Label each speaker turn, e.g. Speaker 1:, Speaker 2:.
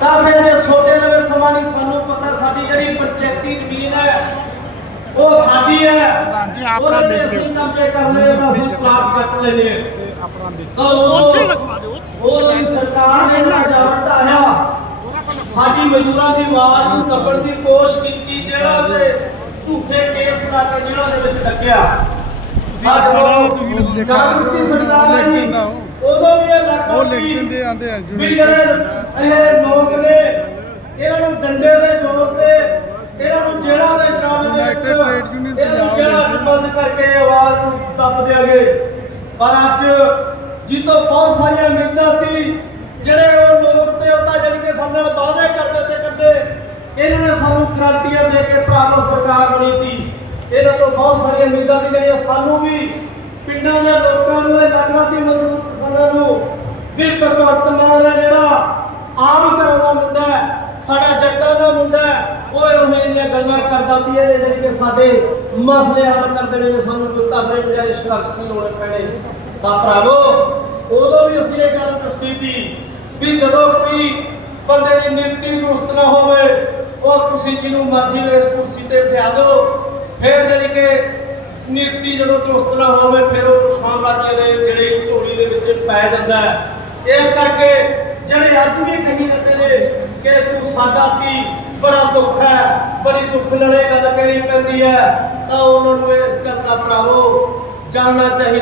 Speaker 1: ਤਾਂ ਫਿਰ ਜੇ ਸੋਡੇ ਲਵੇ ਸਮਾਂ ਨਹੀਂ ਸਾਨੂੰ ਪਤਾ ਸਾਡੀ ਜਿਹੜੀ ਪੰਚਾਇਤੀ ਜ਼ਮੀਨ ਹੈ ਉਹ ਸਾਡੀ ਹੈ।
Speaker 2: ਹਾਂਜੀ, ਆਪਣਾ
Speaker 1: ਉਹਦੇ ਤੇ
Speaker 2: ਦੇਖਿਓ।
Speaker 1: ਅਸੀਂ ਕਬਜ਼ੇ ਕਰ ਲਏ ਤਾਂ ਅਸੀਂ ਪਲਾਟ ਕੱਟ ਲੈਣੇ
Speaker 2: ਤੇ ਆਪਣਾ ਦੇਖ
Speaker 1: ਤਾਂ ਉਹ
Speaker 2: ਉੱਥੇ ਲਿਖਵਾ ਦਿਓ।
Speaker 1: ਉਹਦੀ ਸਰਕਾਰ ਨੇ ਸਾਡੀ ਮਜ਼ਦੂਰਾਂ ਦੀ ਆਵਾਜ਼ ਨੂੰ ਦੱਬਣ ਦੀ ਕੋਸ਼ਿਸ਼ ਕੀਤੀ ਜਿਹੜਾ ਤੇ ਝੂਠੇ ਕੇਸ ਬਣਾ ਕੇ ਜਿਹੜਾ ਦੇ ਵਿੱਚ ਡੱਕਿਆ
Speaker 2: ਤੁਸੀਂ ਦਿਓ, ਤੁਸੀਂ ਲਿਖਵਾ
Speaker 1: ਕਾਂਗਰਸ ਦੀ ਸਰਕਾਰ
Speaker 2: ਉਹ।
Speaker 1: ਉਦੋਂ ਵੀ ਇਹ ਲੱਗਦਾ
Speaker 2: ਉਹ ਲਿਖ ਦਿੰਦੇ ਆਂਦੇ ਆ
Speaker 1: ਵੀ ਜਿਹੜੇ ਇਹ ਲੋਕ ਨੇ। ਇਹਨਾਂ ਨੂੰ ਡੰਡੇ ਦੇ ਜ਼ੋਰ ਤੇ ਇਹਨਾਂ ਨੂੰ ਜੇਲ੍ਹਾਂ ਦੇ ਕੰਮ ਦੇ ਵਿੱਚ
Speaker 2: United Trade Union
Speaker 1: ਇਹਨਾਂ ਨੂੰ
Speaker 2: ਪੰਜਾਬ
Speaker 1: ਬੰਦ ਕਰਕੇ ਆਵਾਜ਼ ਨੂੰ ਦੱਬ ਦਿਆਗੇ। ਪਰ ਅੱਜ ਜਿੱਦੋਂ ਬਹੁਤ ਸਾਰੀਆਂ ਉਮੀਦਾਂ ਸੀ ਜਿਹੜੇ ਉਹ ਲੋਕ ਤੇ ਉਹ ਤਾਂ ਜਾਣੀ ਕਿ ਸਾਡੇ ਨਾਲ ਵਾਅਦੇ ਕਰਦੇ ਤੇ ਕਰਦੇ ਇਹਨਾਂ ਨੇ ਸਾਨੂੰ ਗਰੰਟੀਆਂ ਦੇ ਕੇ ਭਰਾਵੋ ਸਰਕਾਰ ਬਣੀ। ਇਹਨਾਂ ਤੋਂ ਬਹੁਤ ਸਾਰੀਆਂ ਉਮੀਦਾਂ ਸੀ ਜਿਹੜੀਆਂ ਸਾਨੂੰ ਵੀ ਪਿੰਡਾਂ ਦੇ ਲੋਕਾਂ ਨੂੰ ਇਹ ਲੱਗਦਾ ਮਜ਼ਦੂਰ ਕਿਸਾਨਾਂ ਨੂੰ ਵੀ ਭਗਵੰਤ ਮਾਨ ਹੈ ਜਿਹੜਾ ਆਮ ਘਰਾਂ ਦਾ ਮੁੰਡਾ ਸਾਡਾ ਜੱਟਾਂ ਦਾ ਮੁੰਡਾ ਹੈ, ਉਹ ਉਹ ਇੰਨੀਆਂ ਗੱਲਾਂ ਕਰਦਾ ਸੀ ਇਹਨੇ ਜਿਹੜੀ ਕਿ ਸਾਡੇ ਮਸਲੇ ਹੱਲ ਕਰ ਦੇਣੇ ਨੇ, ਸਾਨੂੰ ਕੋਈ ਧਰਨੇ ਵਿਚਾਰੇ ਸੰਘਰਸ਼ ਨਹੀਂ ਹੋਣੇ ਪੈਣੇ। ਤਾਂ ਭਰਾਵੋ, ਉਦੋਂ ਵੀ ਅਸੀਂ ਇਹ ਗੱਲ ਦੱਸੀ ਸੀ ਵੀ ਜਦੋਂ ਕੋਈ ਬੰਦੇ ਦੀ ਨੀਤੀ ਦੁਰਸਤ ਨਾ ਹੋਵੇ, ਉਹ ਤੁਸੀਂ ਜਿਹਨੂੰ ਮਰਜ਼ੀ ਇਸ ਕੁਰਸੀ ਤੇ ਬਿਠਾ ਦਿਓ ਫਿਰ ਜਿਹੜੀ ਕਿ ਨੀਤੀ ਜਦੋਂ ਦੁਰਸਤ ਨਾ ਹੋਵੇ, ਫਿਰ ਉਹ ਸਾਮਰਾਜ්‍ය ਦੇ ਜਿਹੜੇ ਝੋਲੀ ਦੇ ਵਿੱਚ ਪੈ ਜਾਂਦਾ ਇਸ ਕਰਕੇ ਜਿਹੜੇ ਅੱਜ ਵੀ ਕਹੀ ਜਾਂਦੇ ਨੇ ਕਿ ਤੂੰ ਸਾਡਾ ਕੀ ਬੜਾ ਦੁੱਖ ਹੈ, ਬੜੀ ਦੁੱਖ ਨਾਲੇ ਗੱਲ ਕਹਿਣੀ ਪੈਂਦੀ ਹੈ, ਤਾਂ ਉਹਨਾਂ ਨੂੰ ਇਸ ਗੱਲ ਦਾ ਭਰਾਵੋ, ਜਾਣਨਾ ਚਾਹੀਦਾ